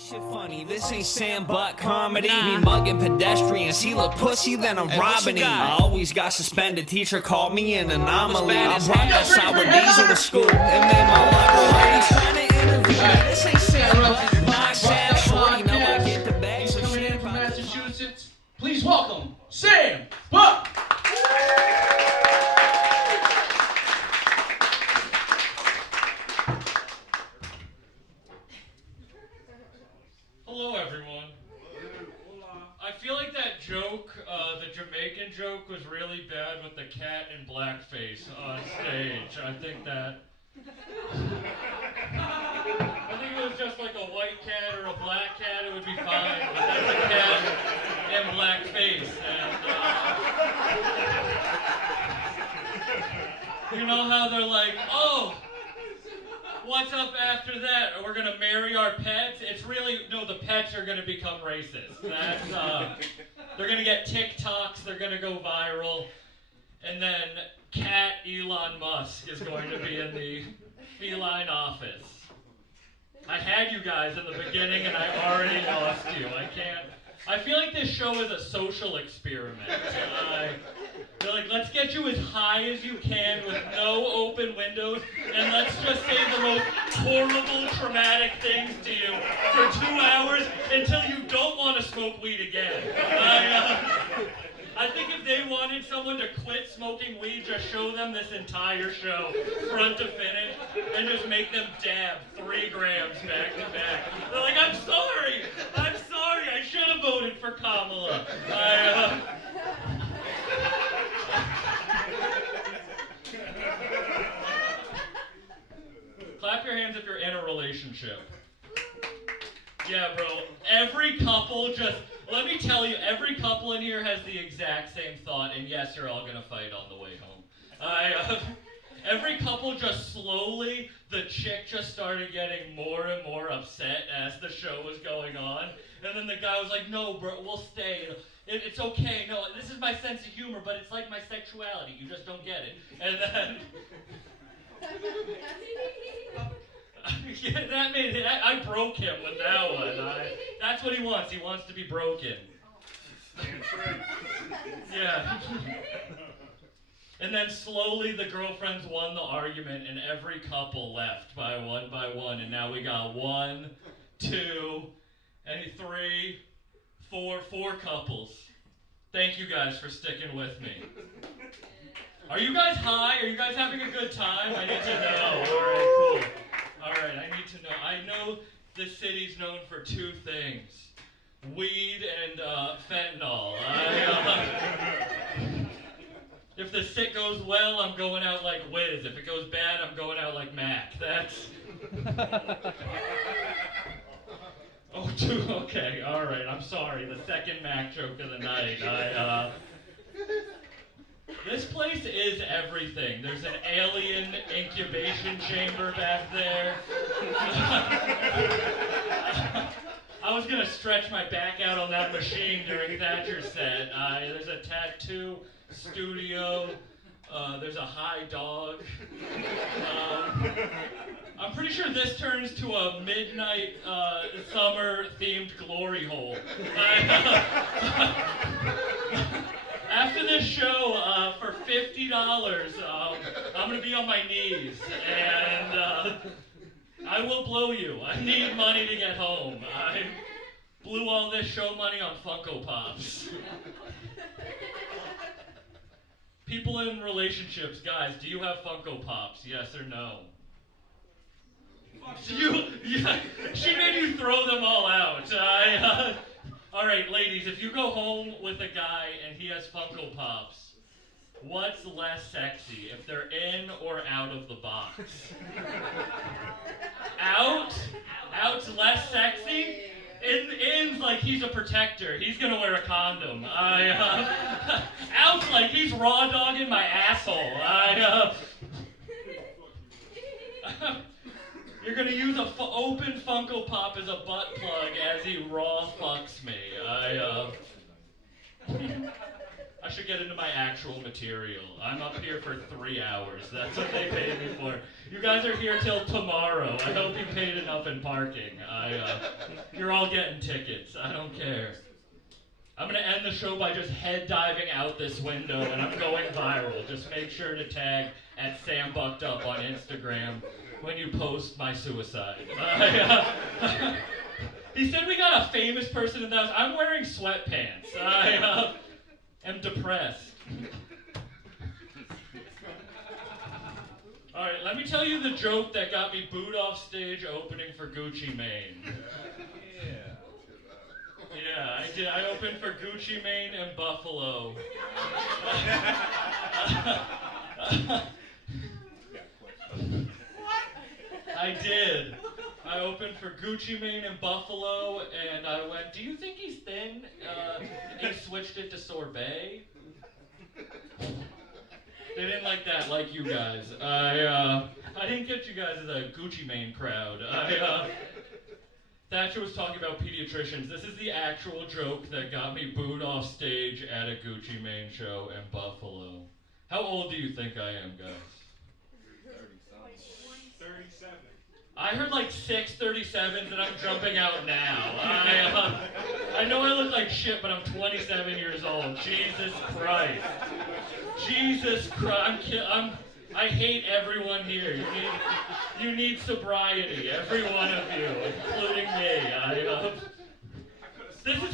Shit funny, this ain't Sam Butt comedy. Me mugging pedestrians, he look pussy, then I'm robbing him. I always got suspended, teacher called me an anomaly. I brought that sour diesel to school and made my life ladies trying to interview me. This ain't Sam Butt, my Sam Shorty, now I get the bags of shit from Massachusetts. Please welcome Sam Butt. Hello, everyone. I feel like that joke, the Jamaican joke, was really bad with the cat in blackface on stage. I think it was just like a white cat or a black cat, it would be fine. But that's a cat in blackface. And you know how they're like, oh, what's up after that? We're gonna marry our pets? It's really, no, the pets are gonna become racist. That's, they're gonna get TikToks, they're gonna go viral, and then cat Elon Musk is going to be in the feline office. I had you guys in the beginning and I already lost you. I feel like this show is a social experiment. They're like, let's get you as high as you can with no open windows, and let's just say the most horrible, traumatic things to you for 2 hours until you don't want to smoke weed again. I think if they wanted someone to quit smoking weed, just show them this entire show, front to finish, and just make them dab 3 grams back to back. They're like, I'm sorry, I should have voted for Kamala. Clap your hands if you're in a relationship. Yeah, bro. Every couple let me tell you, every couple in here has the exact same thought, and yes, you're all gonna fight on the way home. Every couple just slowly, the chick just started getting more and more upset as the show was going on, and then the guy was like, no, bro, we'll stay. It's okay, no, this is my sense of humor, but it's like my sexuality, you just don't get it. And then... yeah, I broke him with that one. That's what he wants. He wants to be broken. Yeah. And then slowly the girlfriends won the argument and every couple left by one. And now we got 1, 2, and 3, 4 couples. Thank you guys for sticking with me. Are you guys high? Are you guys having a good time? I need to know. All right, cool. All right, I need to know. I know this city's known for 2 things. Weed and fentanyl. If the sit goes well, I'm going out like Wiz. If it goes bad, I'm going out like Mac. That's... Oh, 2, okay, all right, I'm sorry. The second Mac joke of the night. This place is everything. There's an alien incubation chamber back there. I was gonna stretch my back out on that machine during Thacher's set. There's a tattoo studio. There's a high dog. I'm pretty sure this turns to a midnight summer themed glory hole. After this show, for $50, I'm gonna be on my knees, and I will blow you. I need money to get home. I blew all this show money on Funko Pops. People in relationships, guys, do you have Funko Pops? Yes or no? She made you throw them all out. All right, ladies, if you go home with a guy and he has Funko Pops, what's less sexy, if they're in or out of the box? Out? Out's less sexy? In's like he's a protector. He's gonna wear a condom. Out's like he's raw dogging my asshole. You're gonna use a open Funko Pop as a butt plug as he raw fucks me. I should get into my actual material. I'm up here for 3 hours. That's what they paid me for. You guys are here till tomorrow. I hope you paid enough in parking. You're all getting tickets. I don't care. I'm going to end the show by just head diving out this window, and I'm going viral. Just make sure to tag at SamBuckedUp on Instagram when you post my suicide. He said we got a famous person in the house. I'm wearing sweatpants. I am depressed. Alright, let me tell you the joke that got me booed off stage opening for Gucci Mane. Yeah, I did. I opened for Gucci Mane and Buffalo. I did. I opened for Gucci Mane and Buffalo, and I went, do you think he's thin? He switched it to sorbet. They didn't like that, like you guys. I didn't get you guys as a Gucci Mane crowd. Thatcher was talking about pediatricians. This is the actual joke that got me booed off stage at a Gucci Mane show in Buffalo. How old do you think I am, guys? 37. I heard like 6:37s and I'm jumping out now. I know I look like shit, but I'm 27 years old. Jesus Christ. Jesus Christ. I hate everyone here. You need sobriety, every one of you, including me. This is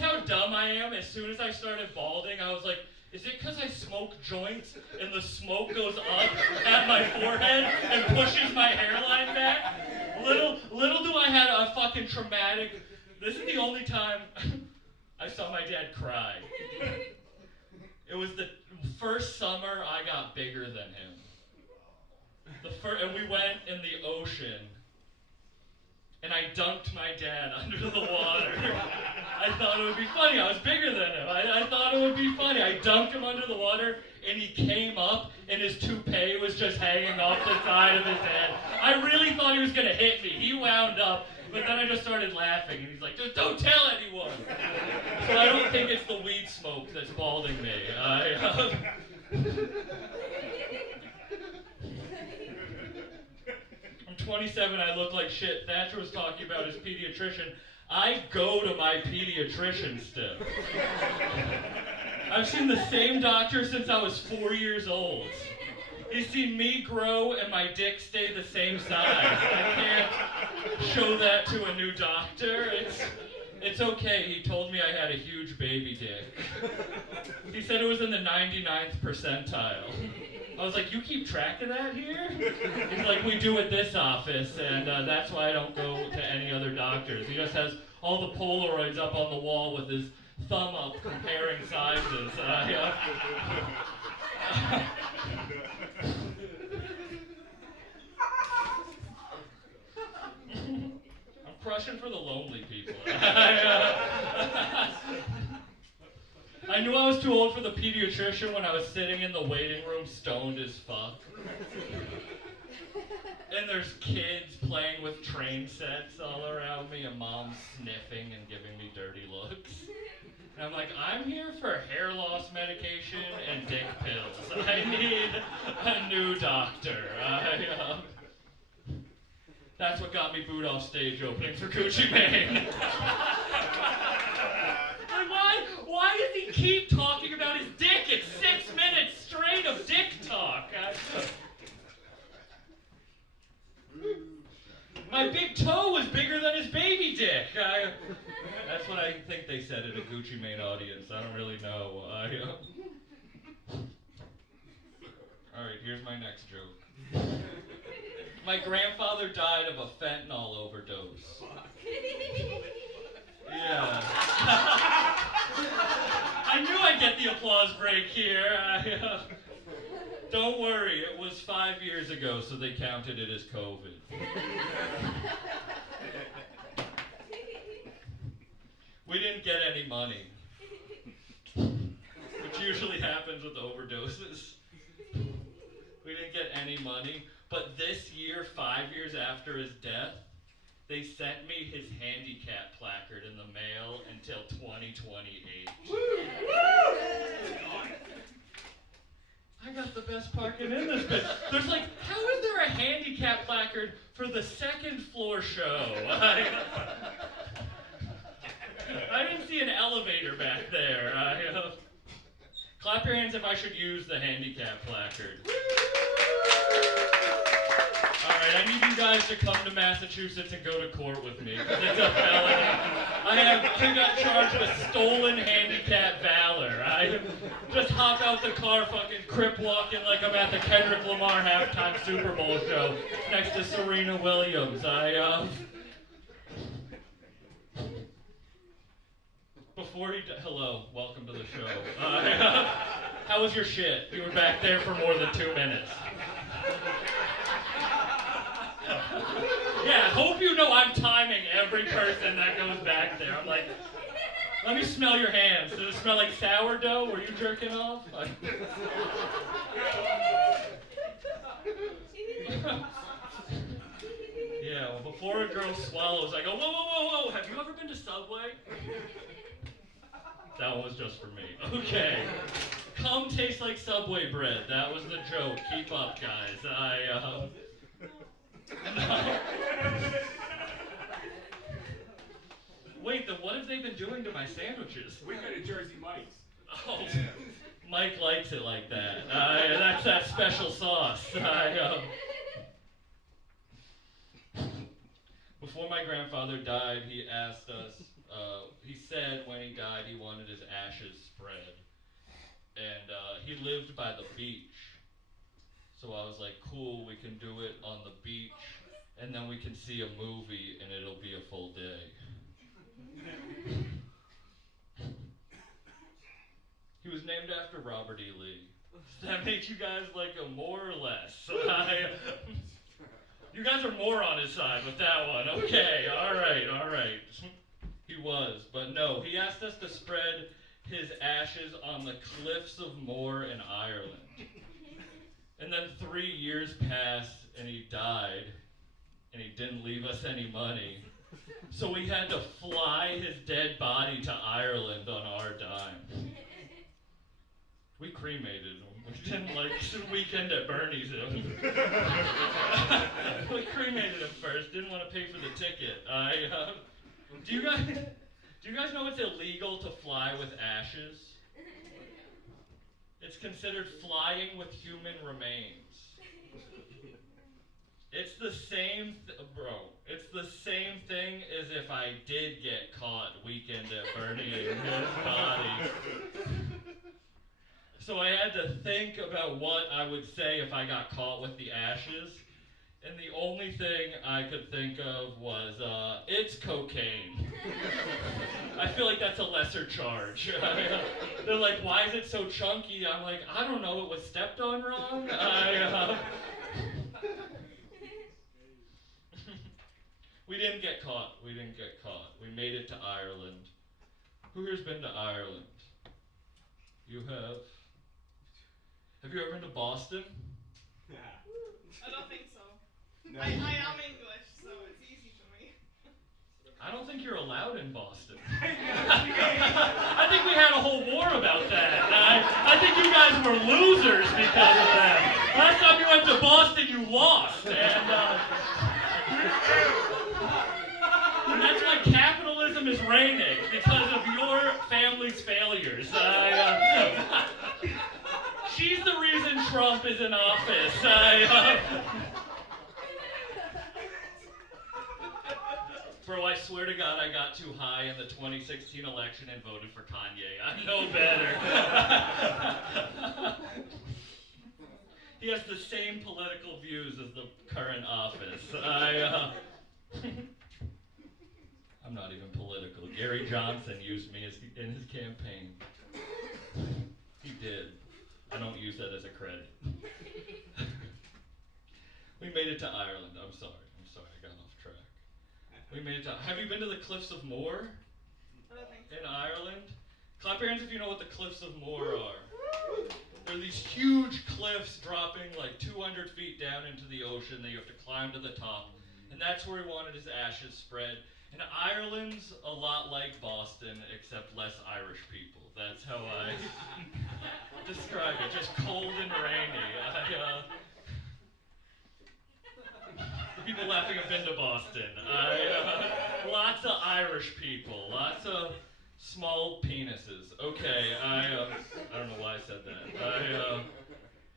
how dumb I am. As soon as I started balding, I was like, is it because I smoke joints and the smoke goes up at my forehead and pushes my hairline back? Little do I had a fucking traumatic. This is the only time I saw my dad cry. It was the first summer I got bigger than him. And we went in the ocean, and I dunked my dad under the water. I thought it would be funny. I was bigger than him. I thought it would be funny. I dunked him under the water, and he came up, and his toupee was just hanging off the side of his head. I really thought he was going to hit me. He wound up, but then I just started laughing, and he's like, don't tell anyone. So I don't think it's the weed smoke that's balding me. I'm 27, I look like shit. Thacher was talking about his pediatrician. I go to my pediatrician still. I've seen the same doctor since I was 4 years old. He's seen me grow and my dick stay the same size. I can't show that to a new doctor. It's okay. He told me I had a huge baby dick. He said it was in the 99th percentile. I was like, you keep track of that here? He's like, we do at this office, and that's why I don't go to any other doctors. He just has all the Polaroids up on the wall with his thumb up comparing sizes. I'm crushing for the lonely people. I knew I was too old for the pediatrician when I was sitting in the waiting room stoned as fuck. And there's kids playing with train sets all around me and mom's sniffing and giving me dirty looks. And I'm like, I'm here for hair loss medication and dick pills. I need a new doctor. That's what got me booed off stage opening for Gucci Mane. Why does he keep talking about his dick? It's 6 minutes straight of dick talk. My big toe was bigger than his baby dick. That's what I think they said at a Gucci Mane audience. I don't really know. Alright, here's my next joke. My grandfather died of a fentanyl overdose. Yeah. I knew I'd get the applause break here. Don't worry, it was 5 years ago, so they counted it as COVID. We didn't get any money, which usually happens with overdoses. We didn't get any money, but this year, 5 years after his death, they sent me his handicap placard in the mail until 2028. access parking in this bit. There's like, how is there a handicap placard for the second floor show? I didn't see an elevator back there. Clap your hands if I should use the handicap placard. Alright, I need you guys to come to Massachusetts and go to court with me, because it's a felony. I got charged with stolen handicap valor. I just hop out the car fucking crip walking like I'm at the Kendrick Lamar halftime Super Bowl show next to Serena Williams. Hello, welcome to the show. How was your shit? You were back there for more than 2 minutes. Yeah, hope you know I'm timing every person that goes back there. I'm like, let me smell your hands. Does it smell like sourdough? Were you jerking off? Yeah, well, before a girl swallows, I go, whoa, whoa, whoa, whoa, have you ever been to Subway? That one was just for me. Okay. Cum tastes like Subway bread. That was the joke. Keep up, guys. Wait, what have they been doing to my sandwiches? We got a Jersey Mike's. Oh, yeah. Mike likes it like that. That's that special sauce. Before my grandfather died, he asked us, he said when he died he wanted his ashes spread. And he lived by the beach. So I was like, cool, we can do it on the beach, and then we can see a movie, and it'll be a full day. He was named after Robert E. Lee. Does that make you guys like him more or less? You guys are more on his side with that one. Okay, all right. He was, but no, he asked us to spread his ashes on the cliffs of Moher in Ireland. And then 3 years passed, and he died, and he didn't leave us any money. So we had to fly his dead body to Ireland on our dime. We cremated him. We didn't like Weekend at Bernie's him. We cremated him first. Didn't want to pay for the ticket. Do you guys know it's illegal to fly with ashes? It's considered flying with human remains. It's the same, it's the same thing as if I did get caught Weekend at Bernie in his body. So I had to think about what I would say if I got caught with the ashes. And the only thing I could think of was, it's cocaine. I feel like that's a lesser charge. They're like, why is it so chunky? I'm like, I don't know, it was stepped on wrong. We didn't get caught. We made it to Ireland. Who here's been to Ireland? You have? Have you ever been to Boston? I don't think so. No. I am English, so it's easy for me. I don't think you're allowed in Boston. I think we had a whole war about that. I think you guys were losers because of that. Last time you went to Boston, you lost. And that's why capitalism is reigning, because of your family's failures. She's the reason Trump is in office. Bro, I swear to God I got too high in the 2016 election and voted for Kanye. I know better. He has the same political views as the current office. I'm not even political. Gary Johnson used me in his campaign. He did. I don't use that as a credit. We made it to Ireland. I'm sorry, I got off track. We made it to... Have you been to the Cliffs of Moher? In Ireland? Clap your hands if you know what the Cliffs of Moher are. They're these huge cliffs dropping like 200 feet down into the ocean that you have to climb to the top. And that's where he wanted his ashes spread. And Ireland's a lot like Boston, except less Irish people. That's how I describe it. Just cold and rainy. The people laughing have been to Boston. Lots of Irish people. Lots of small penises. Okay, I don't know why I said that.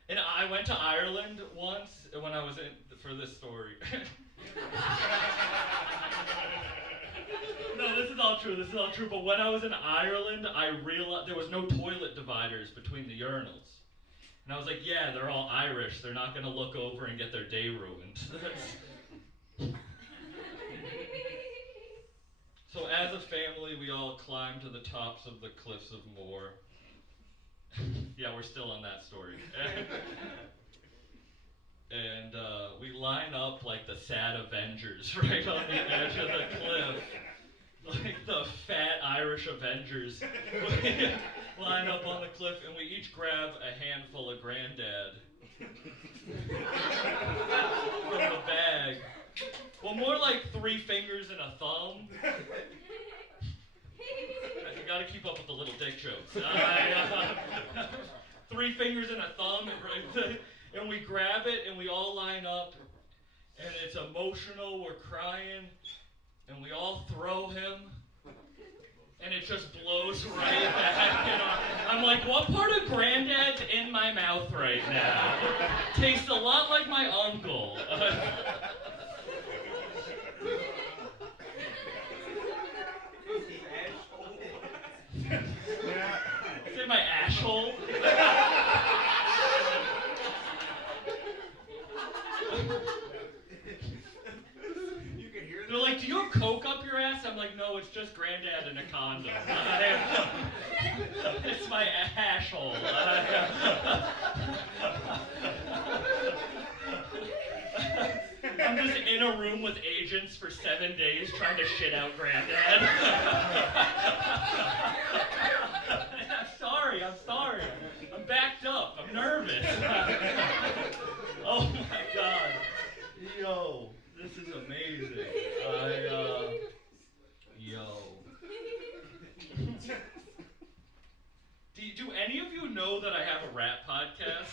And I went to Ireland once when I was for this story. No, this is all true, but when I was in Ireland, I realized there was no toilet dividers between the urinals. And I was like, yeah, they're all Irish, they're not gonna look over and get their day ruined. So as a family, we all climbed to the tops of the cliffs of Moher. Yeah, we're still on that story. And we line up like the sad Avengers right on the edge of the cliff. Like the fat Irish Avengers. We line up on the cliff and we each grab a handful of Granddad from the bag. Well, more like 3 fingers and a thumb. You gotta keep up with the little dick jokes. 3 fingers and a thumb, and we grab it and we all line up, and it's emotional, we're crying, and we all throw him, and it just blows right back. I'm like, what part of Granddad's in my mouth right now? Tastes a lot like my uncle. Is it my asshole? They're like, do you have coke up your ass? I'm like, no, it's just Granddad in a condom. It's my asshole. I'm just in a room with agents for 7 days trying to shit out Granddad. I'm sorry. I'm backed up. I'm nervous. Oh my God. Yo, this is amazing. Do any of you know that I have a rap podcast?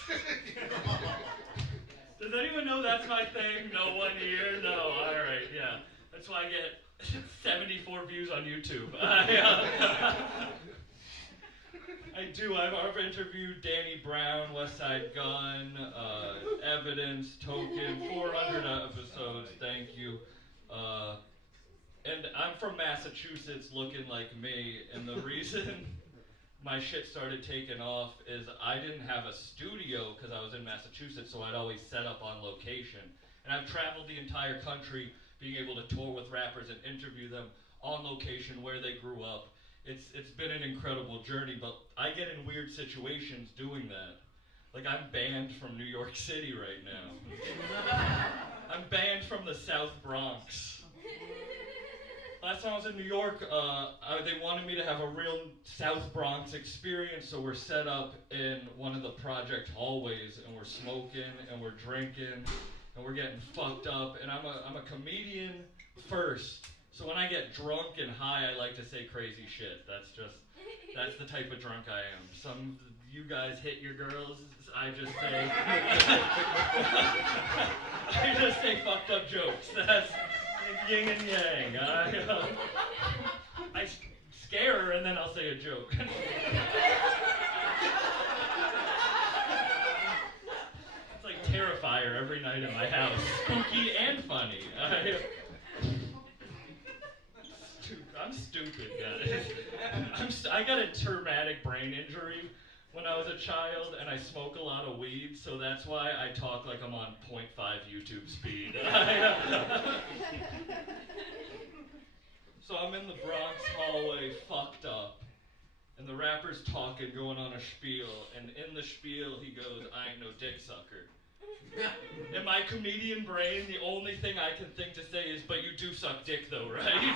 Does anyone know that's my thing? No one here? No, alright, yeah. That's why I get 74 views on YouTube. I do. I've interviewed Danny Brown, West Side Gun, Evidence, Token, 400 episodes, thank you. And I'm from Massachusetts looking like me, and the reason my shit started taking off is I didn't have a studio because I was in Massachusetts, so I'd always set up on location. And I've traveled the entire country being able to tour with rappers and interview them on location where they grew up. It's been an incredible journey, but I get in weird situations doing that. Like, I'm banned from New York City right now. I'm banned from the South Bronx. Last time I was in New York, they wanted me to have a real South Bronx experience, so we're set up in one of the project hallways, and we're smoking, and we're drinking, and we're getting fucked up, and I'm a comedian first. So when I get drunk and high, I like to say crazy shit. That's the type of drunk I am. Some you guys hit your girls, I just say fucked up jokes. That's yin and yang. I scare her and then I'll say a joke. It's like Terrifier every night in my house. Spooky and funny. I'm stupid, guys. I got a traumatic brain injury when I was a child, and I smoke a lot of weed, so that's why I talk like I'm on 0.5 YouTube speed. So I'm in the Bronx hallway, fucked up, and the rapper's talking, going on a spiel, and in the spiel he goes, I ain't no dick sucker. In my comedian brain, the only thing I can think to say is, but you do suck dick though, right?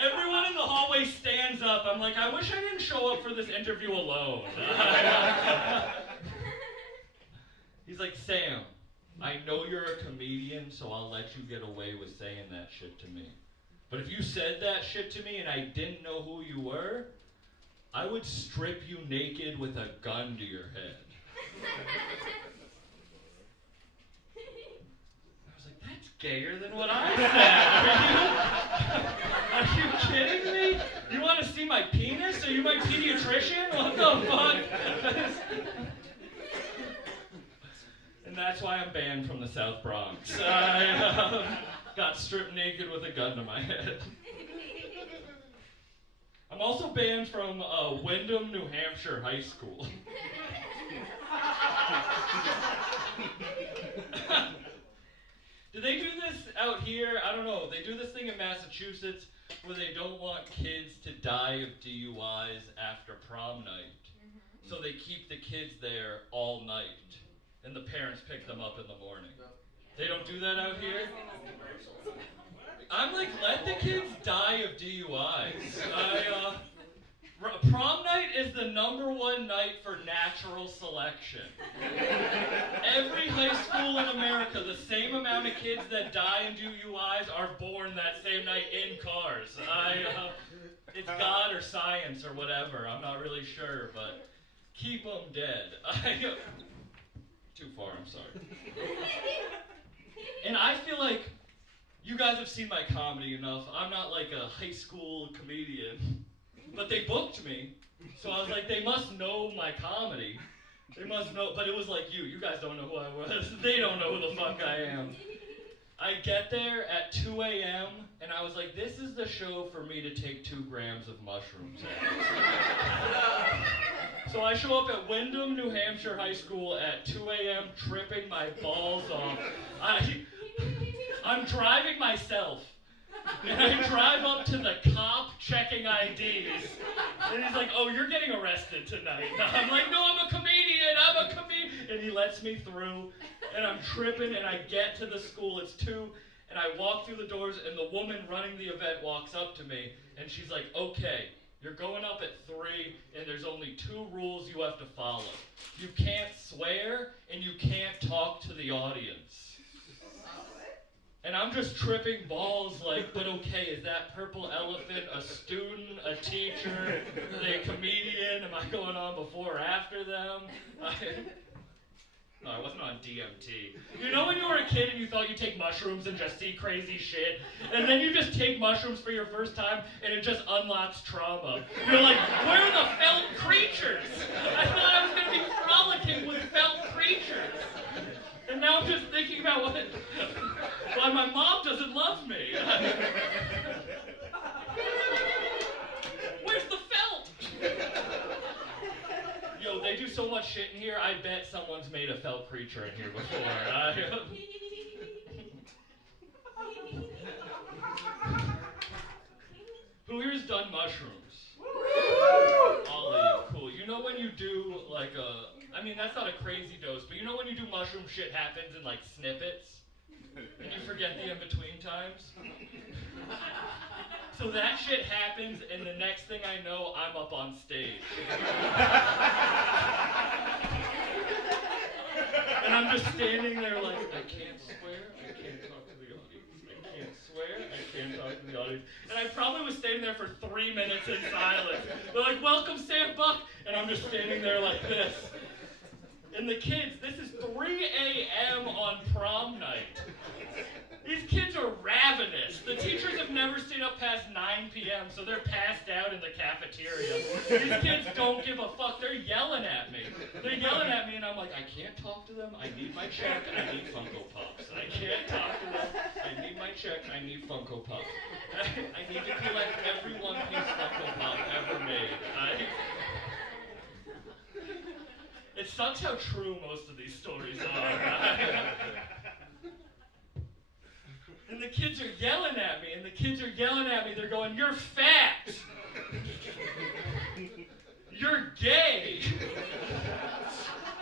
Everyone in the hallway stands up. I'm like, I wish I didn't show up for this interview alone. He's like, Sam, I know you're a comedian, so I'll let you get away with saying that shit to me. But if you said that shit to me and I didn't know who you were, I would strip you naked with a gun to your head. I was like, that's gayer than what I said. Are you kidding me? You want to see my penis? Are you my pediatrician? What the fuck? And that's why I'm banned from the South Bronx. I got stripped naked with a gun to my head. I'm also banned from Windham, New Hampshire High School. Do they do this out here? I don't know. They do this thing in Massachusetts where they don't want kids to die of DUIs after prom night. So they keep the kids there all night. And the parents pick them up in the morning. They don't do that out here? I'm like, let the kids die of DUIs. Prom night is the #1 night for natural selection. Every high school in America, the same amount of kids that die in DUIs are born that same night in cars. It's God or science or whatever. I'm not really sure, but keep them dead. Too far, I'm sorry. And I feel like you guys have seen my comedy enough. I'm not like a high school comedian, but they booked me. So I was like, they must know my comedy. They must know, but it was like you. You guys don't know who I was. They don't know who the fuck I am. I get there at 2 a.m. and I was like, this is the show for me to take 2 grams of mushrooms at. So I show up at Windham, New Hampshire High School at 2 a.m. tripping my balls off. I'm driving myself. And I drive up to the cop checking IDs. And he's like, oh, you're getting arrested tonight. And I'm like, no, I'm a comedian. And he lets me through. And I'm tripping and I get to the school. It's 2. And I walk through the doors and the woman running the event walks up to me. And she's like, okay, you're going up at 3 and there's only 2 rules you have to follow. You can't swear and you can't talk to the audience. And I'm just tripping balls like, but okay, is that purple elephant a student, a teacher, a comedian? Am I going on before or after them? No, I wasn't on DMT. You know when you were a kid and you thought you'd take mushrooms and just see crazy shit? And then you just take mushrooms for your first time and it just unlocks trauma. You're like, where are the felt creatures? I thought I was going to be frolicking with felt creatures. And now I'm just thinking about why my mom doesn't love me. Where's the felt? Yo, they do so much shit in here, I bet someone's made a felt creature in here before. Who here's done mushrooms? All of you, cool. You know when you do like I mean, that's not a crazy dose, but you know when you do mushroom shit happens in like snippets? And you forget the in-between times? So that shit happens, and the next thing I know, I'm up on stage. And I'm just standing there like, I can't swear, I can't talk to the audience. I can't swear, I can't talk to the audience. And I probably was standing there for 3 minutes in silence. They're like, welcome, Sam Buck. And I'm just standing there like this. And the kids, this is 3 a.m. on prom night. These kids are ravenous. The teachers have never stayed up past 9 p.m., so they're passed out in the cafeteria. These kids don't give a fuck. They're yelling at me. They're yelling at me, and I'm like, I can't talk to them. I need my check. I need Funko Pops. I can't talk to them. I need my check. I need Funko Pops. I need to collect every one-piece Funko Pop ever made. It sucks how true most of these stories are. And the kids are yelling at me, They're going, you're fat. You're gay.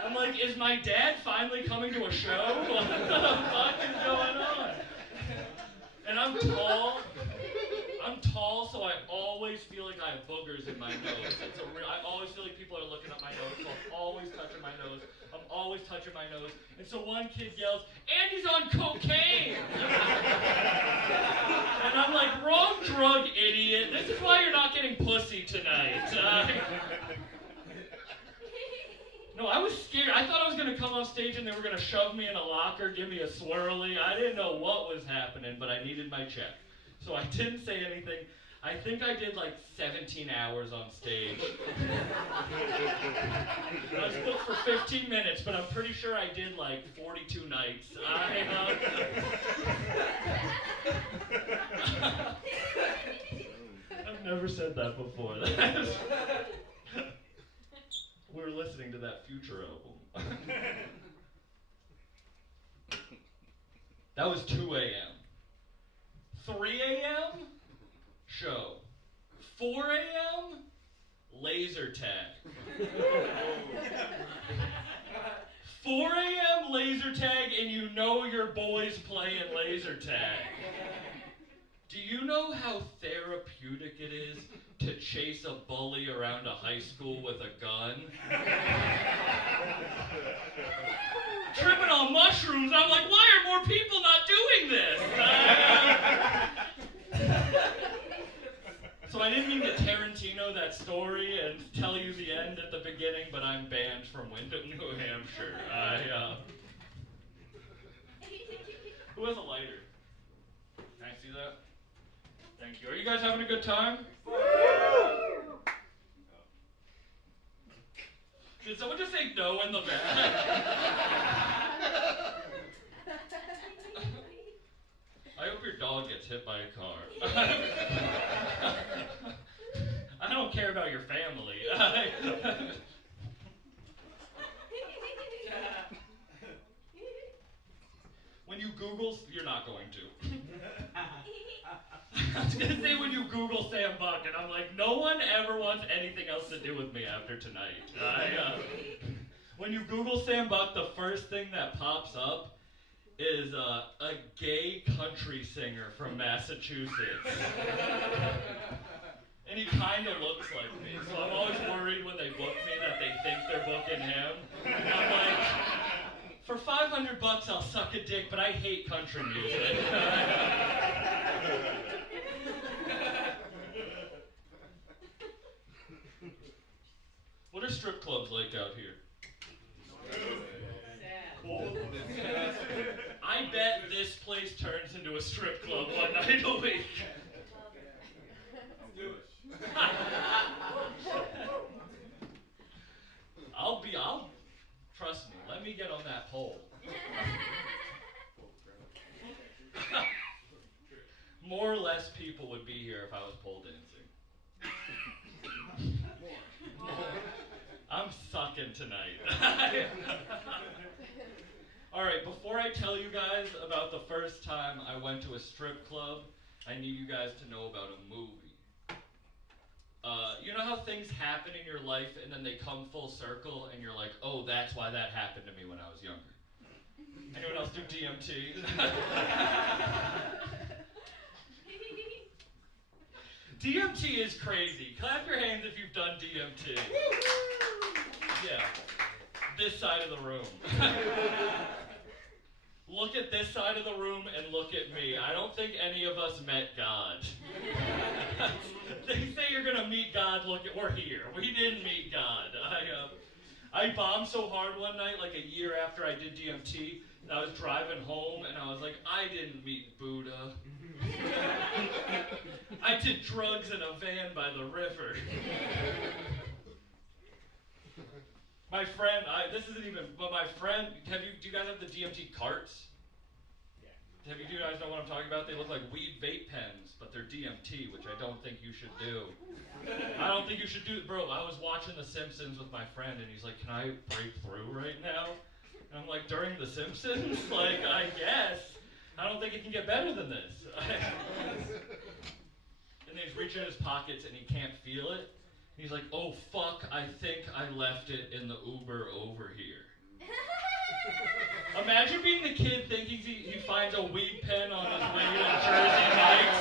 I'm like, is my dad finally coming to a show? What the fuck is going on? And I'm tall, so I always feel like I have boogers in my nose. I always feel like people are looking at my nose, so I'm always touching my nose. I'm always touching my nose. And so one kid yells, "Andy's on cocaine!" And I'm like, wrong drug, idiot. This is why you're not getting pussy tonight. No, I was scared. I thought I was going to come off stage and they were going to shove me in a locker, give me a swirly. I didn't know what was happening, but I needed my check. So I didn't say anything. I think I did like 17 hours on stage. I was booked for 15 minutes, but I'm pretty sure I did like 42 nights. I've never said that before. We're listening to that Future album. That was 2 a.m. 3 a.m. show. 4 a.m. laser tag. 4 a.m. laser tag, and you know your boy's playing laser tag. Do you know how therapeutic it is to chase a bully around a high school with a gun? Tripping on mushrooms, I'm like, why are more people not doing this? So I didn't mean to Tarantino that story and tell you the end at the beginning, but I'm banned from Wyndham, New Hampshire. Who has a lighter? Can I see that? Thank you. Are you guys having a good time? Did someone just say no in the back? I hope your dog gets hit by a car. I don't care about your family. When you Google, you're not going to. I was going to say when you Google Sam Buck, and I'm like, no one ever wants anything else to do with me after tonight. When you Google Sam Buck, the first thing that pops up is a gay country singer from Massachusetts. And he kind of looks like me, so I'm always worried when they book me that they think they're booking him. And I'm like, for $500 I'll suck a dick, but I hate country music. What are strip clubs like out here? Cool. I bet this place turns into a strip club one night a week. I'll trust me, let me get on that pole. More or less people would be here if I was pole dancing. I'm sucking tonight. Alright, before I tell you guys about the first time I went to a strip club, I need you guys to know about a movie. You know how things happen in your life and then they come full circle and you're like, oh, that's why that happened to me when I was younger. Anyone else do DMT? DMT is crazy. Clap your hands if you've done DMT. Yeah. This side of the room. Look at this side of the room and look at me. I don't think any of us met God. They say you're gonna meet God, we're here. We didn't meet God. I bombed so hard one night, like a year after I did DMT, and I was driving home and I was like, I didn't meet Buddha. I did drugs in a van by the river. My friend, this isn't even, but my friend, do you guys have the DMT carts? Yeah. Do you guys know what I'm talking about? They look like weed vape pens, but they're DMT, which I don't think you should do. I don't think you should do, bro, I was watching The Simpsons with my friend, and he's like, can I break through right now? And I'm like, during The Simpsons? Like, I guess. I don't think it can get better than this. And then he's reaching in his pockets, and he can't feel it. He's like, oh fuck, I think I left it in the Uber over here. Imagine being the kid thinking he finds a weed pen on his way to Jersey Mike's.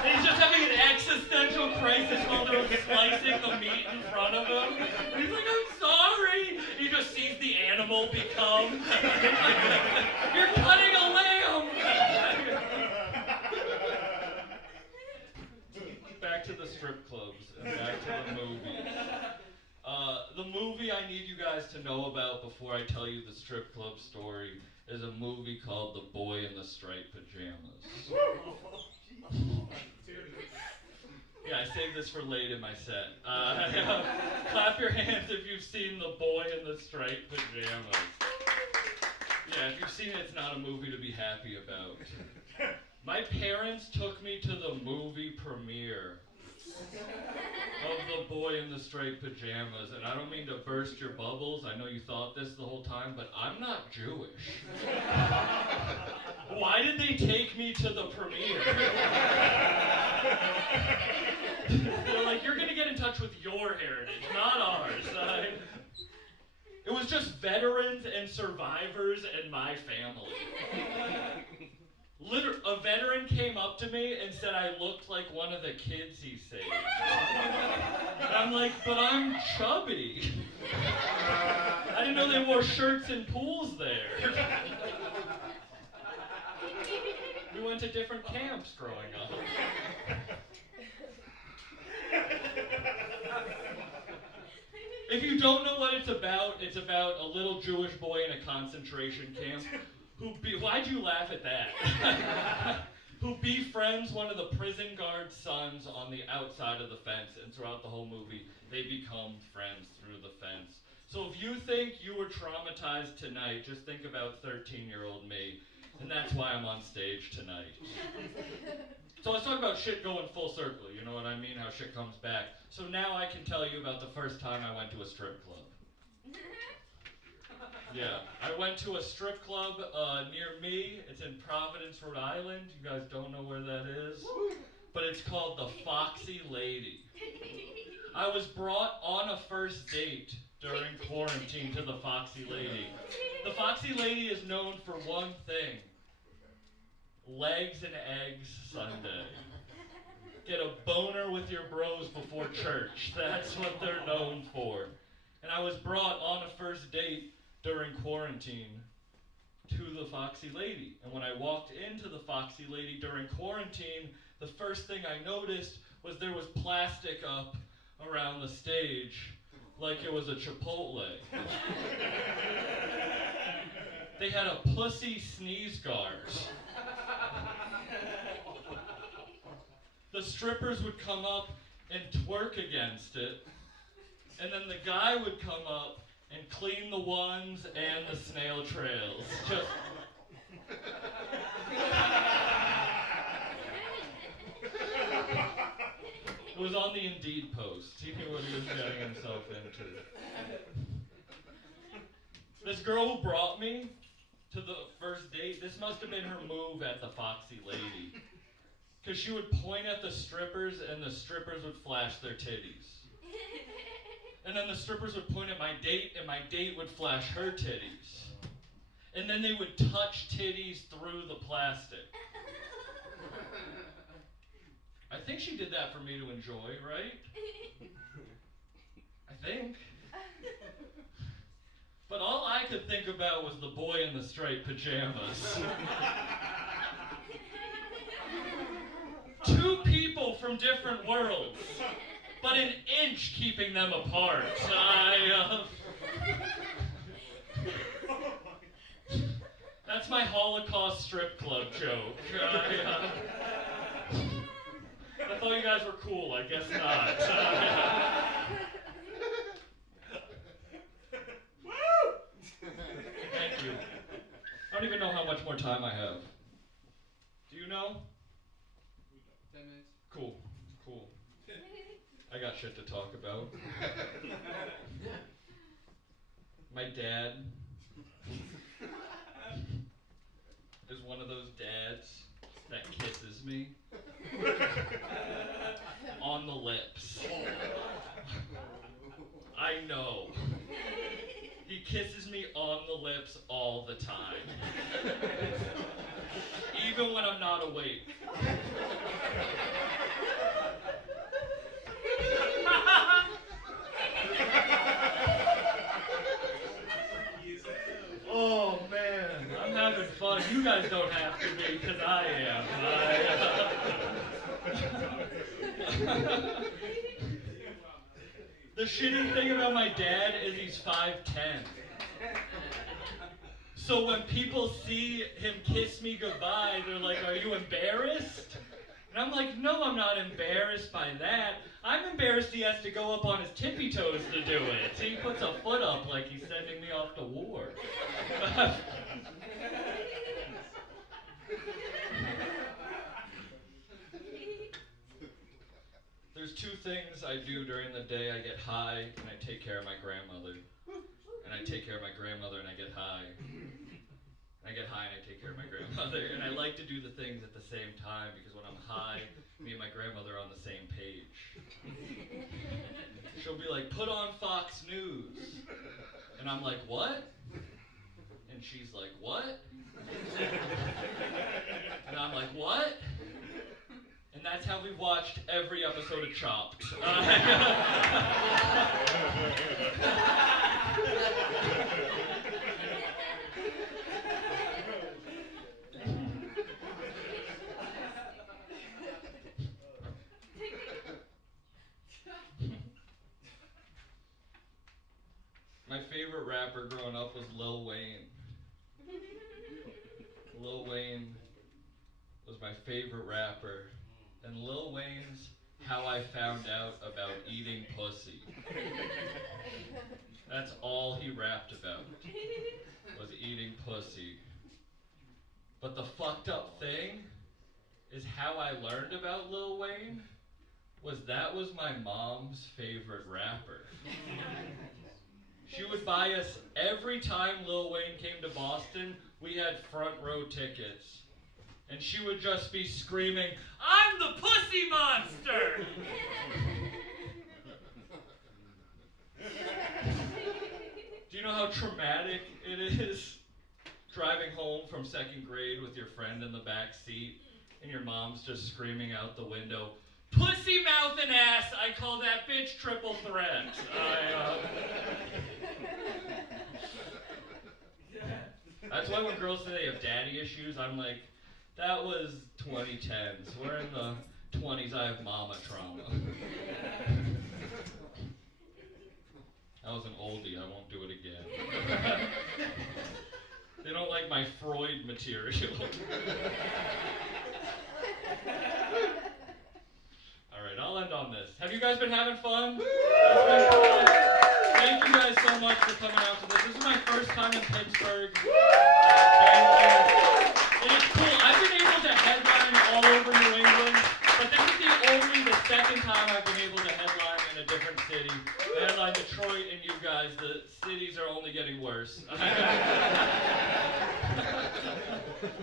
And he's just having an existential crisis while they're slicing the meat in front of him. He's like, I'm sorry. lamb. You're cutting a lamb. Back to the strip clubs and back to the movie. The movie I need you guys to know about before I tell you the strip club story is a movie called The Boy in the Striped Pajamas. Yeah, I saved this for late in my set. Clap your hands if you've seen The Boy in the Striped Pajamas. Yeah, if you've seen it, it's not a movie to be happy about. My parents took me to the movie premiere of The Boy in the Striped Pajamas, and I don't mean to burst your bubbles. I know you thought this the whole time, but I'm not Jewish. Why did they take me to the premiere? They're like, you're gonna get in touch with your heritage, not ours. It was just veterans and survivors and my family. A veteran came up to me and said I looked like one of the kids he saved. And I'm like, but I'm chubby. I didn't know they wore shirts in pools there. We went to different camps growing up. If you don't know what it's about a little Jewish boy in a concentration camp why'd you laugh at that? Who befriends one of the prison guard's sons on the outside of the fence, and throughout the whole movie, they become friends through the fence. So if you think you were traumatized tonight, just think about 13-year-old me, and that's why I'm on stage tonight. So let's talk about shit going full circle, you know what I mean, how shit comes back. So now I can tell you about the first time I went to a strip club. Yeah, I went to a strip club near me. It's in Providence, Rhode Island. You guys don't know where that is? But it's called the Foxy Lady. I was brought on a first date during quarantine to the Foxy Lady. The Foxy Lady is known for one thing. Legs and eggs Sunday. Get a boner with your bros before church. That's what they're known for. And I was brought on a first date during quarantine to the Foxy Lady. And when I walked into the Foxy Lady during quarantine, the first thing I noticed was there was plastic up around the stage like it was a Chipotle. They had a pussy sneeze guard. The strippers would come up and twerk against it, and then the guy would come up and clean the ones and the snail trails. Just... It was on the Indeed post. He knew what he was getting himself into. This girl who brought me to the first date, this must have been her move at the Foxy Lady. Because she would point at the strippers and the strippers would flash their titties. And then the strippers would point at my date, and my date would flash her titties. And then they would touch titties through the plastic. I think she did that for me to enjoy, right? I think. But all I could think about was the boy in the striped pajamas. Two people from different worlds, but an inch keeping them apart. That's my Holocaust strip club joke. I thought you guys were cool. I guess not. Thank you. I don't even know how much more time I have. Do you know? 10 minutes. Cool. I got shit to talk about. My dad is one of those dads that kisses me on the lips. I know. He kisses me on the lips all the time. Even when I'm not awake. Oh. Oh man, I'm having fun. You guys don't have to be, because I am. The shitty thing about my dad is he's 5'10". So when people see him kiss me goodbye, they're like, are you embarrassed? And I'm like, no, I'm not embarrassed by that. I'm embarrassed he has to go up on his tippy toes to do it. He puts a foot up like he's sending me off to war. There's two things I do during the day. I get high and I take care of my grandmother. And I take care of my grandmother and I get high. I get high and I take care of my grandmother. And I like to do the things at the same time because when I'm high, me and my grandmother are on the same page. She'll be like, put on Fox News. And I'm like, what? And she's like, what? And I'm like, what? And that's how we've watched every episode of Chopped. My favorite rapper growing up was Lil Wayne. Lil Wayne was my favorite rapper. And Lil Wayne's How I Found Out About Eating Pussy. That's all he rapped about, was eating pussy. But the fucked up thing is how I learned about Lil Wayne was that was my mom's favorite rapper. She would buy us, every time Lil Wayne came to Boston, we had front row tickets. And she would just be screaming, I'm the pussy monster! Do you know how traumatic it is driving home from second grade with your friend in the back seat and your mom's just screaming out the window, pussy, mouth, and ass, I call that bitch triple threat. That's why when girls say they have daddy issues, I'm like, that was 2010s. We're in the 20s, I have mama trauma. That was an oldie, I won't do it again. They don't like my Freud material. Alright, I'll end on this. Have you guys been having fun? It's been fun. Thank you guys so much for coming out to this. This is my first time in Pittsburgh. Thank you. And it's cool. I've been able to headline all over New England, but this is the second time I've been able to headline in a different city. I headline Detroit and you guys. The cities are only getting worse.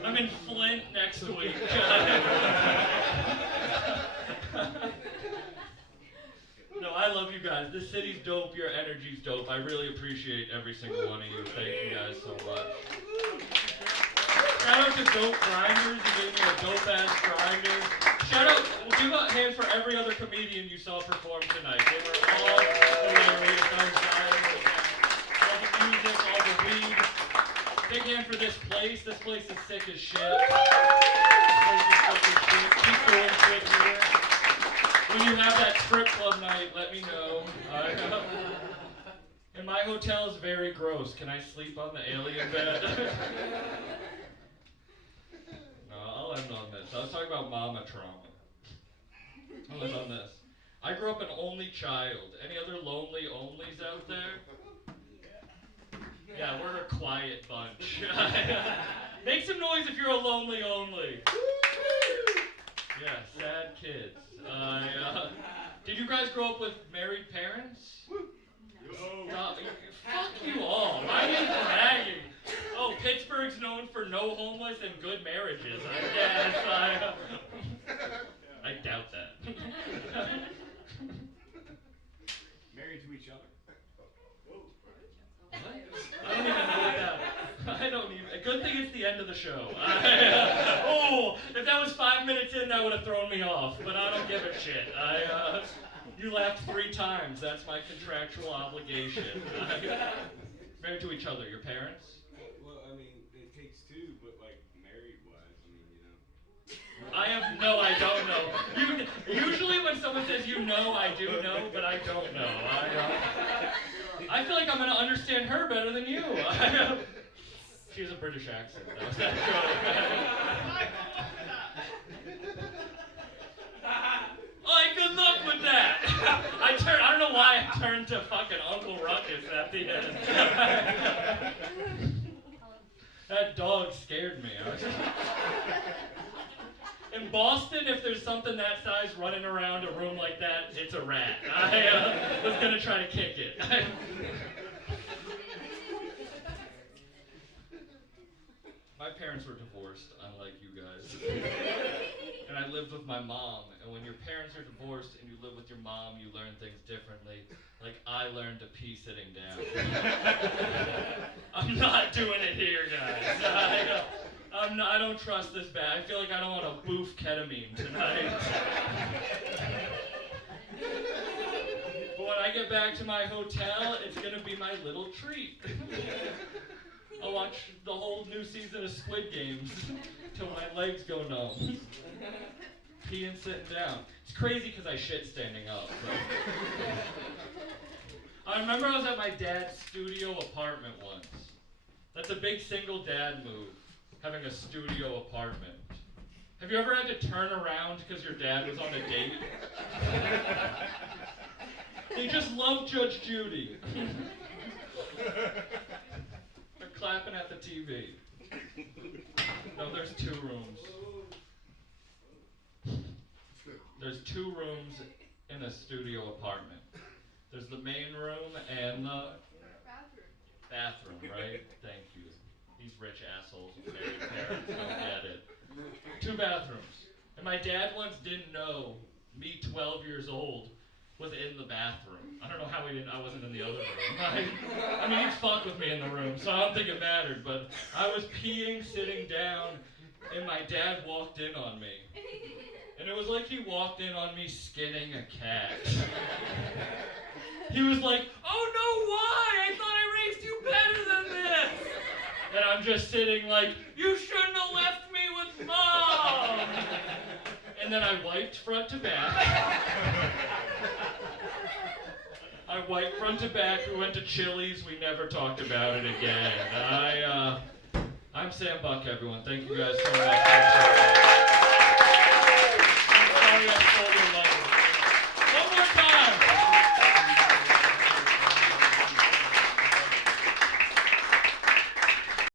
I'm in Flint next week. No, I love you guys. This city's dope. Your energy's dope. I really appreciate every single one of you. Thank you guys so much. Shout out to Dope Grinders. You gave me a dope-ass grinder. Shout out, we'll give a hand for every other comedian you saw perform tonight. They were all hilarious. I was dying. All the music, all the weed. Big hand for this place. This place is sick as shit. This place is sick as shit. Keep doing shit here. When you have that strip club night, let me know. And my hotel is very gross. Can I sleep on the alien bed? No, I'll end on this. I was talking about mama trauma. I'll end on this. I grew up an only child. Any other lonely onlys out there? Yeah, we're a quiet bunch. Make some noise if you're a lonely only. Yeah, sad kids. Did you guys grow up with married parents? No. Fuck you all. Why are you bragging? Oh, Pittsburgh's known for no homeless and good marriages, I guess. I doubt that. Married to each other. What? I don't even know what that. I don't even. Good thing it's the end of the show. Oh, if that was 5 minutes in, that would have thrown me off. But I don't give a shit. You laughed 3 times. That's my contractual obligation. Married to each other. Your parents? Well, I mean, you know I do know, but I don't know. I feel like I'm gonna understand her better than you. She has a British accent. That was that Oh, good luck with that. I don't know why I turned to fucking Uncle Ruckus at the end. That dog scared me. In Boston, if there's something that size running around a room like that, it's a rat. I was gonna try to kick it. My parents were divorced, unlike you guys. And I lived with my mom. And when your parents are divorced and you live with your mom, you learn things differently. Like I learned to pee sitting down. I'm not doing it here, guys. I don't trust this bad. I feel like I don't want to boof ketamine tonight. But when I get back to my hotel, it's gonna be my little treat. I'll watch the whole new season of Squid Games till my legs go numb. Peeing sitting down. It's crazy because I shit standing up. So. I remember I was at my dad's studio apartment once. That's a big single dad move, having a studio apartment. Have you ever had to turn around because your dad was on a date? They just love Judge Judy. They're clapping at the TV. No, there's 2 rooms. There's 2 rooms in a studio apartment. There's the main room and the bathroom, right? Thank you. These rich assholes with married parents don't get it. 2 bathrooms. And my dad once didn't know me, 12 years old, was in the bathroom. I don't know how I wasn't in the other room. I mean, he'd fuck with me in the room, so I don't think it mattered, but I was peeing sitting down, and my dad walked in on me. And it was like he walked in on me skinning a cat. He was like, "Oh no, why? I thought I raised you better than this." And I'm just sitting like, "You shouldn't have left me with Mom." And then I wiped front to back. I wiped front to back. We went to Chili's. We never talked about it again. I'm Sam Buck, everyone. Thank you guys so much.